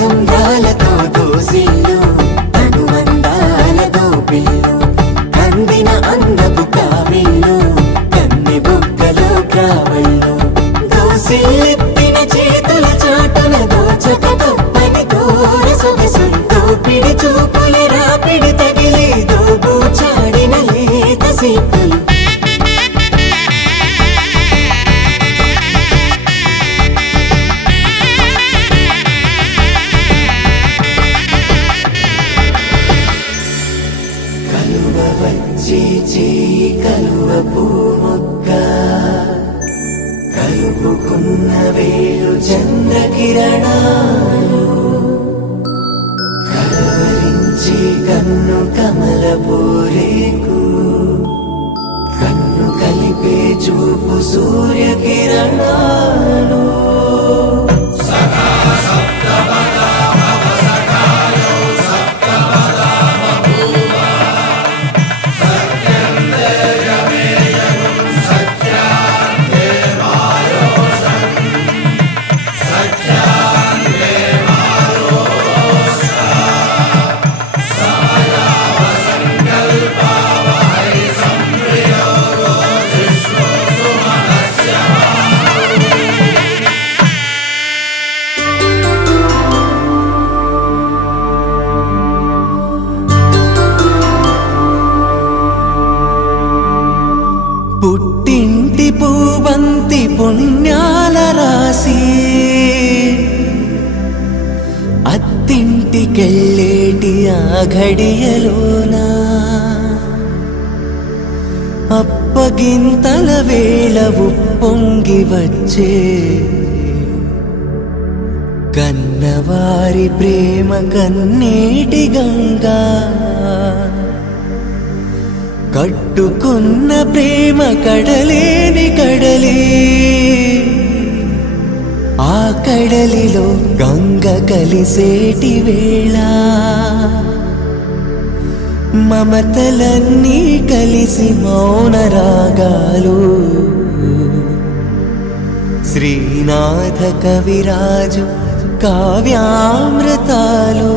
తలంబ్రాలతో దోసిల్లు అనువందాలతో పిల్లు కందిన అందపు కావిళ్ళు కన్నె బుగ్గలో కావళ్ళు దోసిల్లెత్తిన చేతుల చాటున దోచక తప్పని దూర సొగసులు దోపిడి చూపుల రాపిడి తగిలి దోబూచాడిన లేత సీపులు కలువ పూముక్క కలుపుకున్న వేళు చంద్రకిరణాలు కలవరించి కన్ను కమల పూరేకు కన్ను కలిపే చూపు సూర్యకిరణాలు పుట్టింటి పూవంతి పుణ్యాల రాసి అత్తింటికెళ్ళేటి ఆ ఘడియలోనా అప్పగింతల వేళ ఉప్పొంగి వచ్చే కన్నవారి ప్రేమ కన్నీటి గంగా కట్టుకున్న ప్రేమ కడలేని కడలి ఆ కడలిలో గంగ కలిసేటి వేళ మమతలన్నీ కలిసి మౌన రాగాలు శ్రీనాథ కవిరాజు కావ్యామృతాలు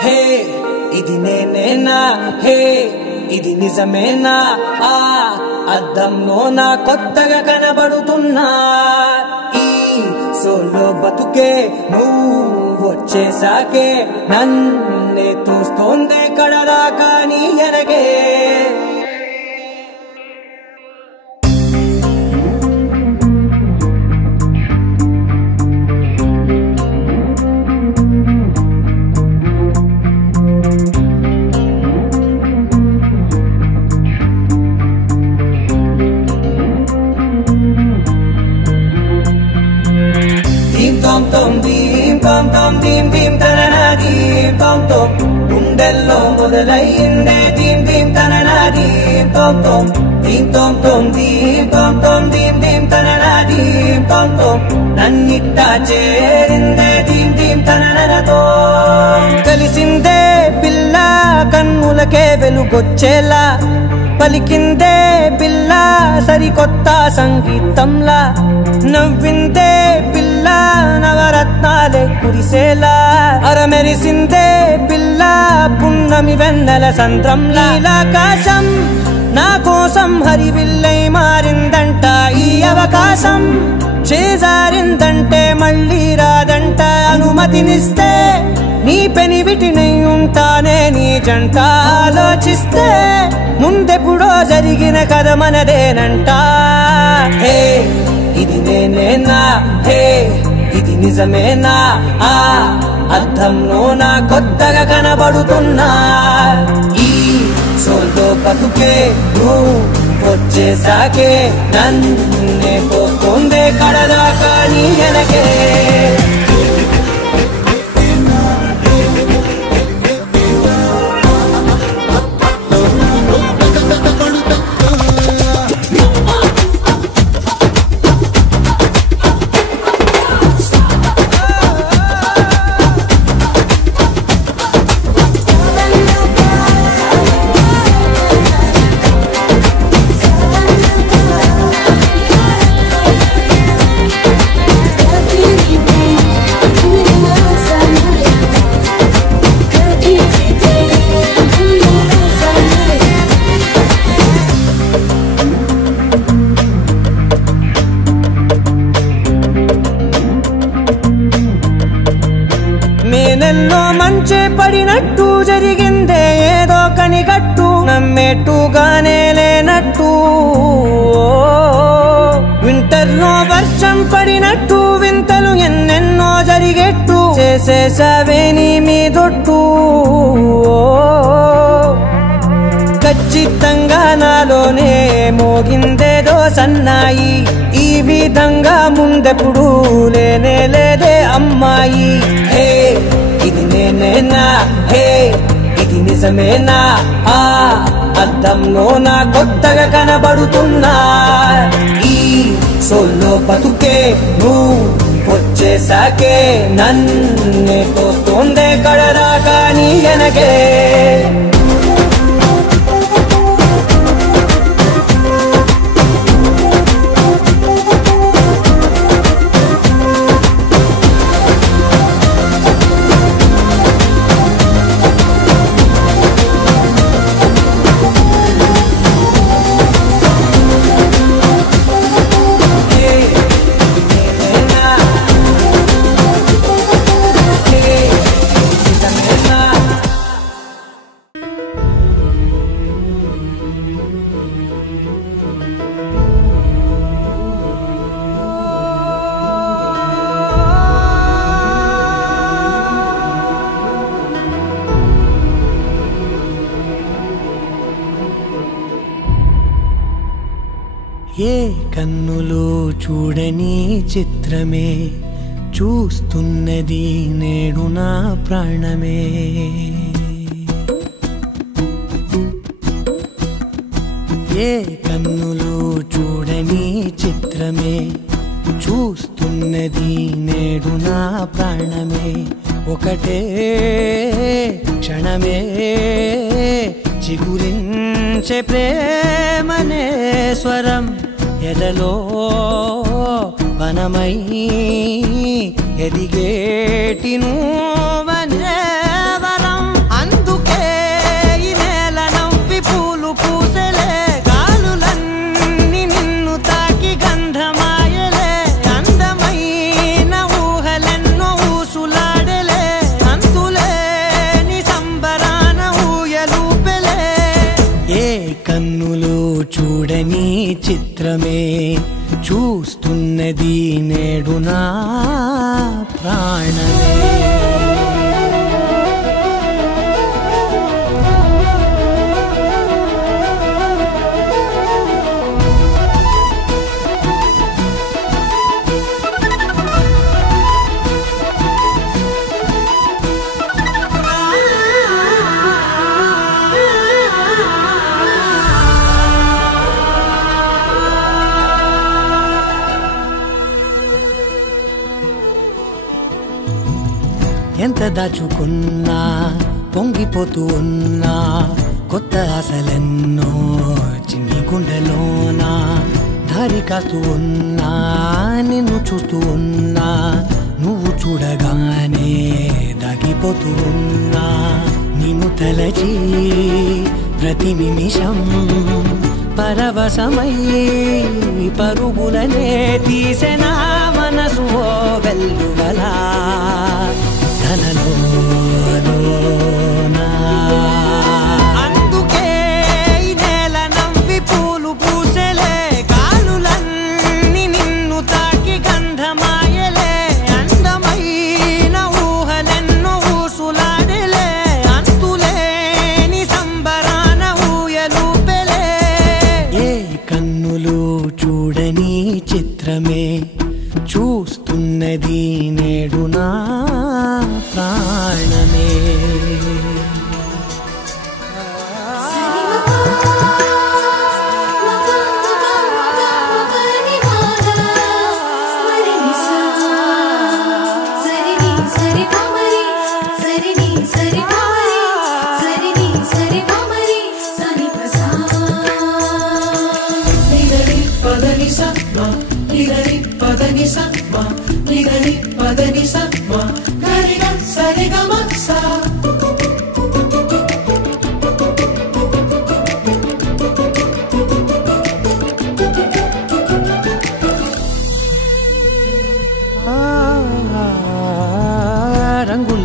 హే ఇది నేనేనా హే ఇది నిజమేనా ఆ అద్దంలో నా కొత్తగా కనబడుతున్నా ఈ సోలో బతుకే నువ్వు వచ్చేసాకే నన్నే చూస్తోందే కడదాకా నీ ఎనగే గుండెల్లో మొదలయ్యిందే దీం దీం తననాదీం తోం తోం దీం తోం తోం దీం తోం తోం దీం దీం తననాదీం తోం తోం నన్నిట్టా చేరిందే దీం దీం తననతో కలిసిందే పిల్ల కన్నులకే వెలుగొచ్చేలా పలికిందే పిల్ల సరికొత్త సంగీతంలా నవ్విందే పిల్ల నవరత్నాలే కురిసేలా అరమెరిసిందే పిల్ల పున్నమి వెన్నెల సంద్రంలా ఆకాశం నా కోసం హరివిల్లై మారిందంట ఈ అవకాశం చేజారిందంటే మళ్ళీ రాదంట అనుమతినిస్తే నీ పెనివిటినై ఉంటానే నీ జంట ఆలోచిస్తే ముందెప్పుడో జరిగిన కథ మనదేనంట హే ఇది నేనేనా హే ఇది నిజమేనా ఆ అద్దంలో నా కొత్తగా కనబడుతున్నా ఈ సోల్తో బతుకే నువ్వు వచ్చేసాకే నన్నే పోతుందే కడదాకా నీ వెనకే నేనెన్నో మంచే పడినట్టు జరిగిందే ఏదో కనిగట్టు నమ్మేట్టుగానే లేనట్టు వింటర్లో వర్షం పడినట్టు వింతలు ఎన్నెన్నో జరిగేట్టు చేసేసావే నీ మీదొట్టు ఖచ్చితంగా నాలోనే మోగిందేదో సన్నాయి ఈ విధంగా ముందెప్పుడు లేనే లేదే అమ్మాయి హే ఇది నేనేనా హే ఇది నిజమేనా ఆ అద్దంలో నా కొత్తగా కనబడుతున్నా ఈ సోల్లో బతుకే నువ్వు వచ్చేసాకే నన్నే తోస్తోందే కడదాకా నీ వెనకే ఏ కన్నులో చూడని చిత్రమే చూస్తున్నది నేడు నా ప్రాణమే ఏ కన్నులో చూడని చిత్రమే చూస్తున్నది నేడు నా ప్రాణమే ఒకటే క్షణమే చిగురించే ప్రేమనే స్వరం ఎదలో వనమై ఎదిగేటి నువ్వనే వరం అందుకే ఈ నేల నవ్వి పూలు పూసలే గాలులన్నీ నిన్ను తాకి గంధమాయలే అందమైన ఊహలెన్నో ఊసులాడలే అంతులేని సంబరాన ఊయలూపెలే ఏ కన్నులో చూడని చిత్రమే చూస్తున్నది నేడు నా ప్రాణమే ఎంత దాచుకున్నా పొంగిపోతూ ఉన్నా కొత్త ఆశలెన్నో చిన్ని గుండెలోనా దారి కాస్తూ ఉన్నా నిన్ను చూస్తూ ఉన్నా నువ్వు చూడగానే దాగిపోతూ ఉన్నా నిన్ను తలచి ప్రతి నిమిషం పరవశమై పరుగులనే తీసెనా మనసు వెల్లువలా అందుకే ఈ నేల నవ్వి పూలు పూసలే గాలులన్నీ నిన్ను తాకి గంధమాయలే అందం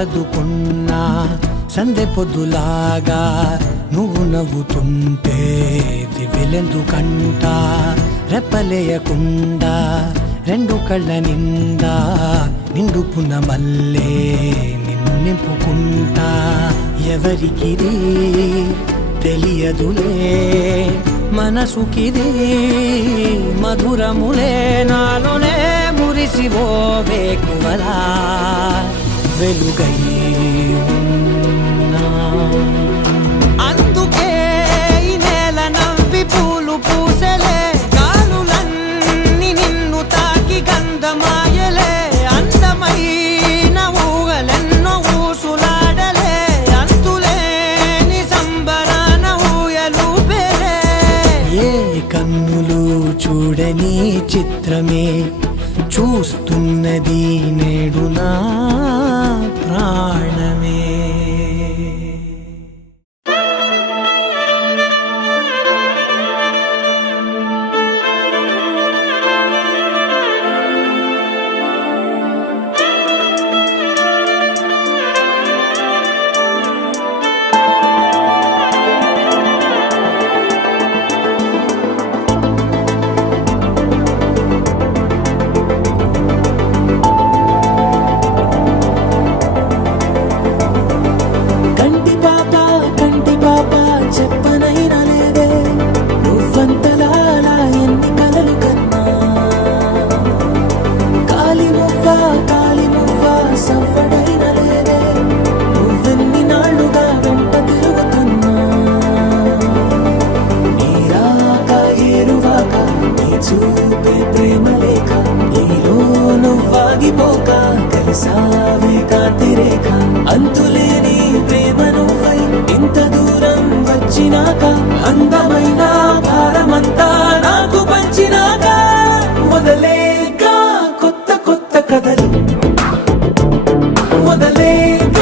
సర్దుకున్నా సందె పొద్దులాగా నువ్వు నవ్వుతుంటే దివ్వెలెందుకంట రెప్పలేయకుండా రెండు కళ్ళ నిండా నిండుకున్న మల్లే నిన్ను నింపుకుంటా ఎవరికిది తెలియదులే మనసుకిది మధురములే నాలోనే మురిసివో వేకువలా వెలుగై ఉన్నా అందుకే ఈ నేల నవ్వి పూలు పూసలే గాలులన్నీ నిన్ను తాకి గంధమాయలే అందమైన ఊగలెన్నో ఊసులాడలే అంతులేని సంబరాన ఊయలూపెలే ఏ కన్నులు చూడని చిత్రమే చూస్తున్నది నేడు నా ప్రాణమే అంతులేని ప్రేమను ఇంత దూరం వచ్చినాక అందమైన భారమంతా నాకు పంచినాక మొదలేక కొత్త కొత్త కథలు మొదలేక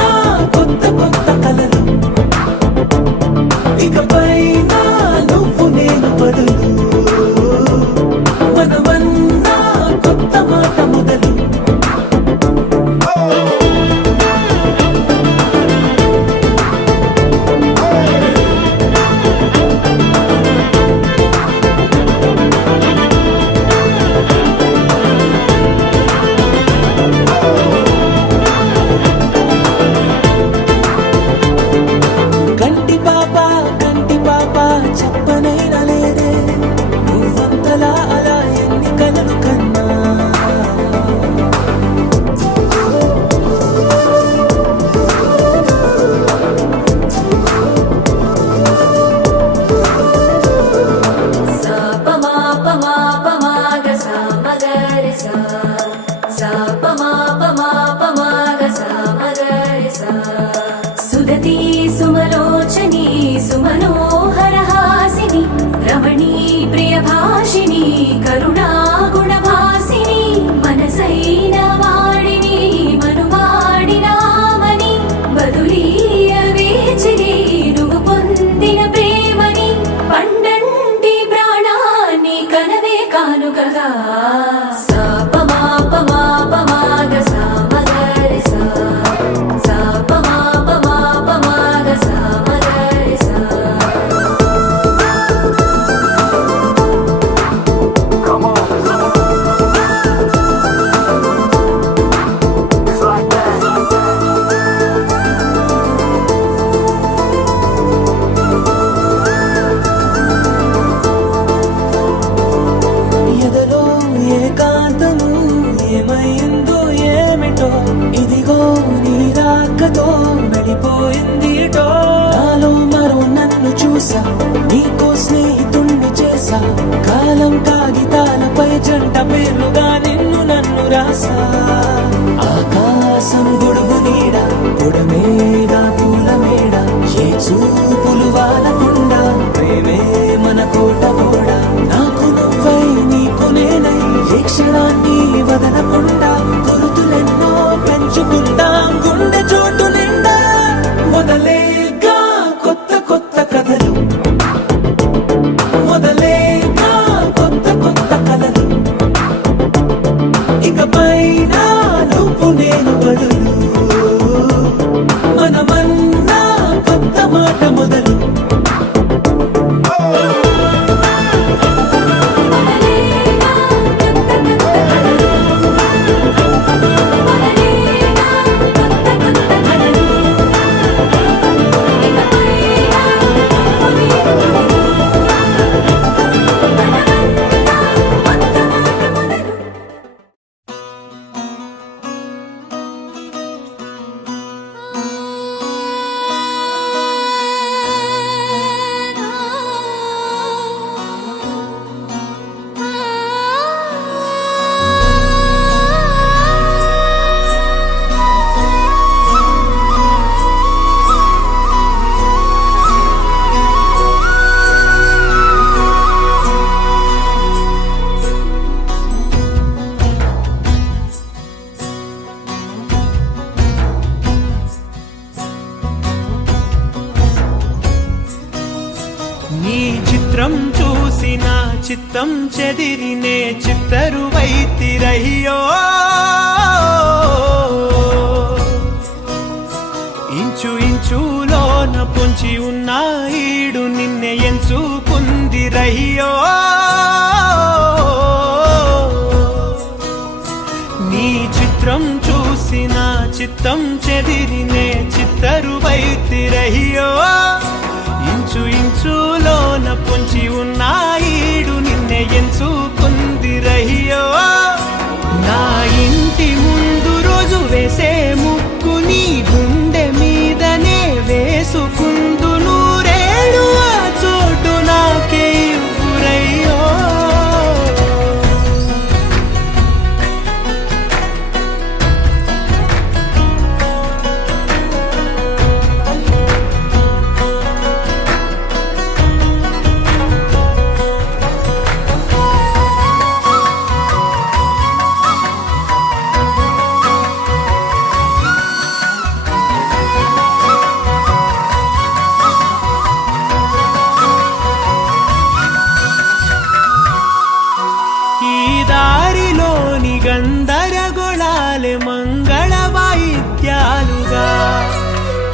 కొత్త కొత్త కలలు ఇకపై నువ్వు నేను బదులు మనమన్నా కొత్త మాట మొదలు నీకో స్నేహితుణ్ణి చేసా కాలం కాగితాలపై జంట పేర్లుగా నిన్ను నన్ను రాసా ఆకాశం గొడుగు నీడ పొడమేడ పూల మేడ ఏ చూపులు వాలకుండా ప్రేమే మన కోట గోడ నాకు నువ్వై నీకు నేనై ఏ క్షణాన్ని వదలకుండా గుర్తులెన్నో పెంచుకుందాం గుండె చోటు నిండా మొదలేగా కొత్త కొత్త కథలు మొదలేగా కొత్త కొత్త కలలు ఇకపై నువ్వు నేను బదులు మాట మొదలు చూసిన చిత్తం చెదిరినే చిత్తరువైతిరయ్యో ఇంచు ఇంచులోన పొంచి ఉన్న ఈడు నిన్నే ఎంచుకుందిరయ్యో నీ చిత్రం చూసిన చిత్తం చెదిరినే చిత్తరువైతిరయ్యో ఇంచు ఇంచులోన పొంచి ఉన్న ఈడు నిన్నే ఎంచుకుందిరయ్యో నా ఇంటి ముందు రోజు వేసే ముక్కు నీ గుండె మీదనే వేసుకుందు నూరేడు ఆ చోటు నాకే ఇవ్వురయ్యో గందరగోళాలే మంగళ వాయిద్యాలుగా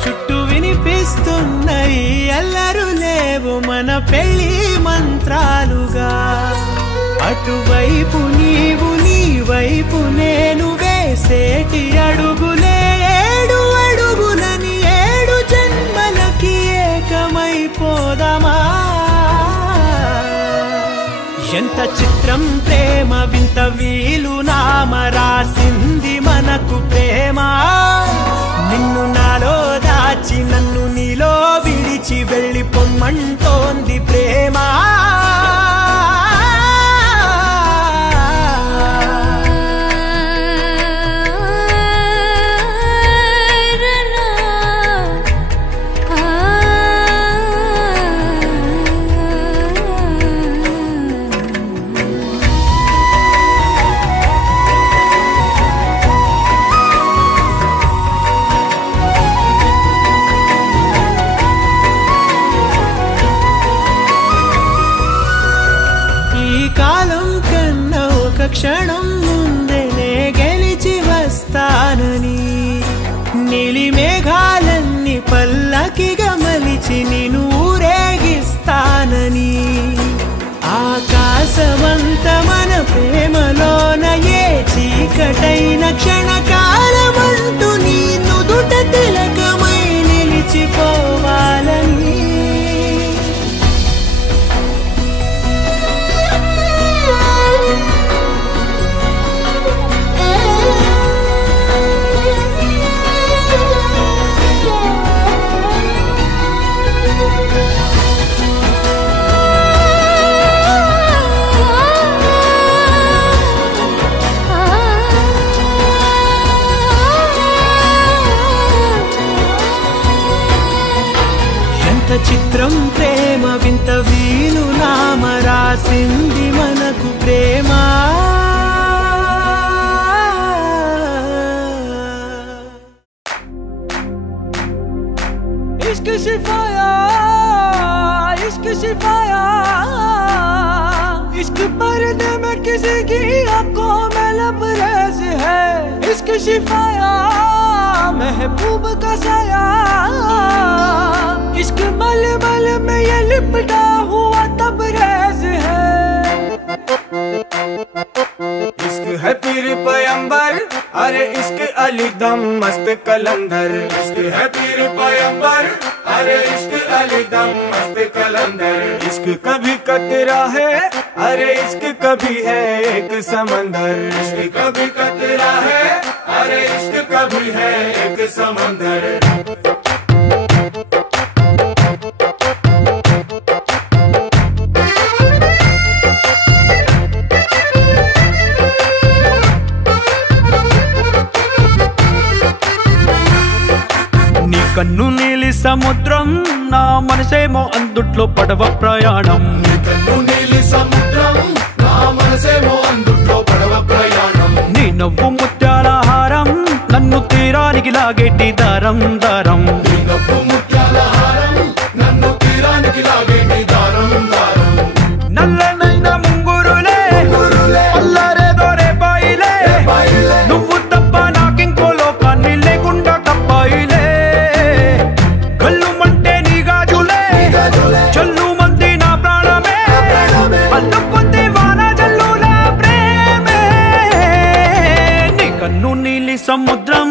చుట్టూ వినిపిస్తున్నాయి అల్లరు లేవు మన పెళ్లి మంత్రాలుగా అటువైపు నీవు నీ వైపు నేను వేసేటి అడుగులే ఏడు అడుగులని ఏడు జన్మలకి ఏకమైపోదామా ఎంత చిత్రం ప్రేమ వింత వీలు నామ రాసింది మనకు ప్రేమ నిన్ను నాలో దాచి నన్ను నీలో విడిచి వెళ్ళిపోమ్మంటోంది ప్రేమ క్షణం ముందేనే గెలిచి వస్తానని నీలి మేఘాలన్నీ పల్లకిగా మలిచి నిన్ను ఊరేగిస్తానని ఆకాశమంత మన ప్రేమలోన ఏ చీకటైన క్షణకాలమంటూ నీ నుదుట తిలకమై నిలిచిపోవాలని చిత్రం ప్రేమ వింత వీలు నామ రాసింది మనకు ప్రేమ इश्क शिफाया इश्क शिफाया इश्क पर्दे में किसी की आंखों में लबरेज है इश्क शिफाया महबूब का साया इश्क अली दम मस्त कलंदर, इश्क है पीर पैगंबर, अरे इश्क अली दम मस्त कलंदर। इश्क कभी कतरा है, अरे इश्क कभी है एक समंदर, इश्क कभी कतरा है, अरे इश्क कभी है एक समंदर। కన్ను నీలి సముద్రం నా మనసేమో అందుట్లో పడవ ప్రయాణం, కన్ను నీలి సముద్రం నా మనసేమో అందుట్లో పడవ ప్రయాణం। నీ నవ్వు ముత్యాల హారం నన్ను తీరానికి లాగేటి దారం దారం, నీ నవ్వు ముత్యాల హారం నన్ను తీరానికి లాగేటి దారం దారం। నల్లనైన ముంగురులే అల్లారేదో రేపాయిలే, నువ్వు తప్ప నాకింకో లోకాన్ని లేకుండా కప్పాయిలే। చల్లు మంది నా ప్రాణమే అల్లుకుంది వాన జల్లుల ప్రేమే, నీ కన్ను నీలి సముద్రం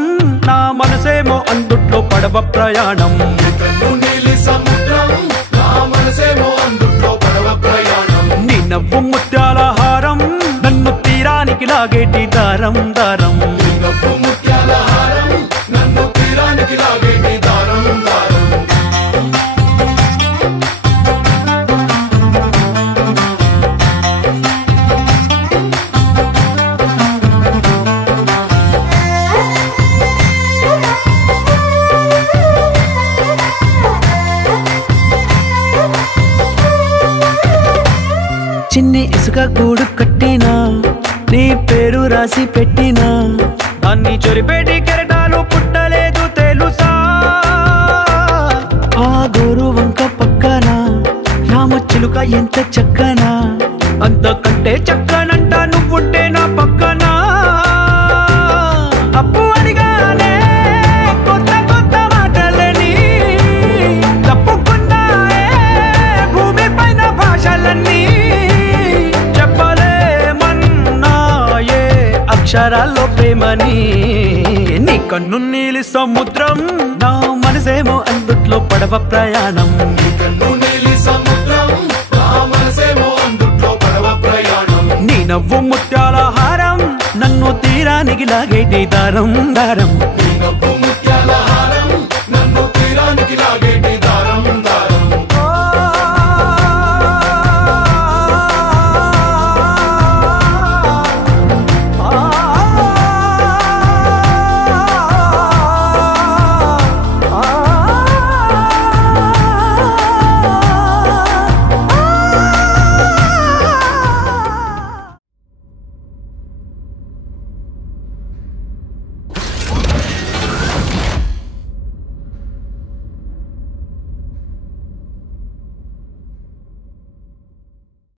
నా మనసేమో అందుట్లో పడవ ప్రయాణం, కన్ను నీలి సముద్రం నా మనసేమో అందుట్లో పడవ ప్రయాణం। నీ నవ్వు ముత్యాల హారం నన్ను తీరానికి లాగేటి దారం దారం, నీ నవ్వు ముత్యాల హారం నన్ను తీరానికి లాగేటి దారం దారం। చిన్ని ఇసుక గూడు కట్టినా నీ పేరు రాసి పెట్టినా, దాన్ని చొరిపేటి కెరటాలు పుట్టలేదు తెలుసా। ఆ గోరు వంక పక్కన రామచిలుక ఎంత చక్కనా, అంతకంటే చక్కనంట నువ్వుంటే నా పక్కన। అప్పు అడిగానే కొత్త కొత్త మాటలని, తప్పుకున్నాయే భూమి పైన భాషలన్నీ, చెప్పలేమన్నాయే అక్షరాల్లో ప్రేమని। నీ కన్ను నీలి సముద్రం నా మనసేమో అందుట్లో పడవ ప్రయాణం, కన్ను నీలి సముద్రం నా మనసేమో అందుట్లో పడవ ప్రయాణం। నీ నవ్వు ముత్యాల హారం నన్ను తీరానికి లాగేటి దారం దారం, నీ నవ్వు